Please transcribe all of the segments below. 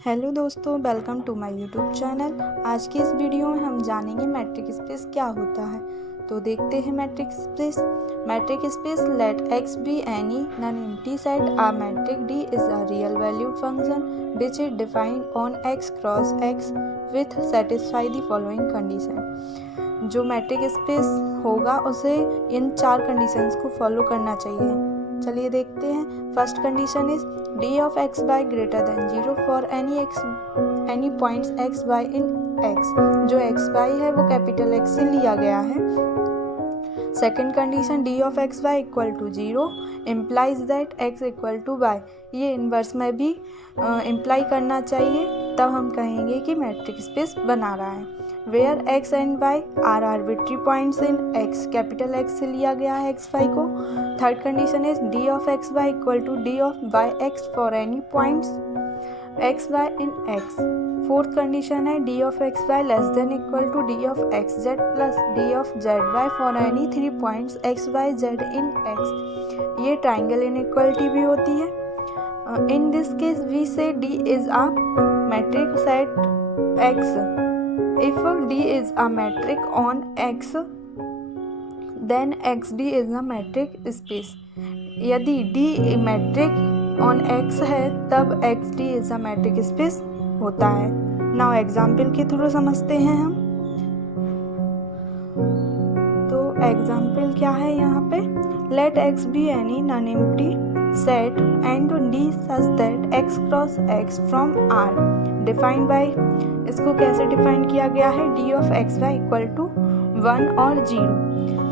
Hello दोस्तों, welcome to my YouTube channel. आज की इस वीडियो में हम जानेंगे मैट्रिक स्पेस क्या होता है। तो देखते हैं metric space. Metric space let x be any non empty set. A metric D is a real valued function which is defined on x cross x with satisfy the following condition. जो metric space होगा उसे इन 4 conditions को follow करना चाहिए। चलिए देखते हैं। First condition is d of x y greater than 0 for any points x y in x। जो x y है वो कैपिटल X से लिया गया है। Second condition d of x y equal to 0 implies that x equal to y। ये inverse में भी इम्प्लाई करना चाहिए, तब हम कहेंगे कि मैट्रिक स्पेस बना रहा है। Where x and y are arbitrary points in x, capital X से लिया गया है x y को। Third condition is d of x y equal to d of y x for any points x y in x। Fourth condition है d of x y less than equal to d of x z plus d of z y for any 3 points x y z in x। ये triangle inequality भी होती है। In this case we से d is a matric set x। If D is a metric on X, then XD is a metric space. यदि D metric on X है तब XD is a metric space होता है। Now example के through समझते हैं हम। तो एग्जाम्पल क्या है यहाँ पे? Let X be any non-empty set and D such that X cross X from R defined by. इसको कैसे डिफाइन किया गया है? d of X Y equal to 1 और 0।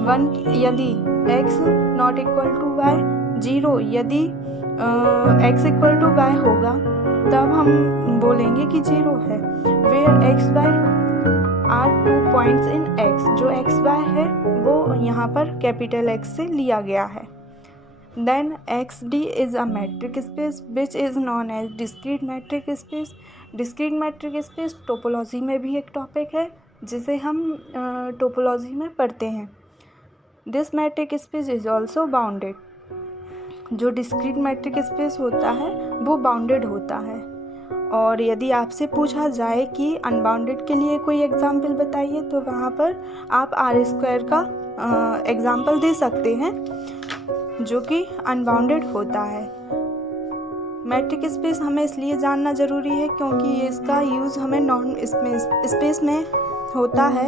1 यदि x not equal to y, 0 यदि x इक्वल टू y होगा तब हम बोलेंगे कि 0 है। Where x y are 2 points in x। जो x y है वो यहाँ पर कैपिटल X से लिया गया है। Then XD is a metric space which is known as discrete metric space। Discrete matric space topology में भी एक टॉपिक है जिसे हम टोपोलॉजी में पढ़ते हैं। This matric space is also bounded. जो डिस्क्रीट मैट्रिक स्पेस होता है वो बाउंडेड होता है। और यदि आपसे पूछा जाए कि अनबाउंडेड के लिए कोई एग्जाम्पल बताइए तो वहाँ पर आप R² का एग्जाम्पल दे सकते हैं जो कि अनबाउंडेड होता है। मैट्रिक स्पेस हमें इसलिए जानना ज़रूरी है क्योंकि इसका यूज़ हमें नॉन स्पेस में होता है,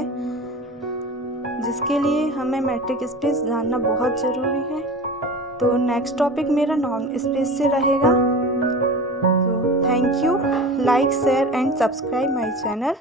जिसके लिए हमें मैट्रिक स्पेस जानना बहुत ज़रूरी है। तो नेक्स्ट टॉपिक मेरा नॉन स्पेस से रहेगा। तो thank you. Like share and subscribe my channel.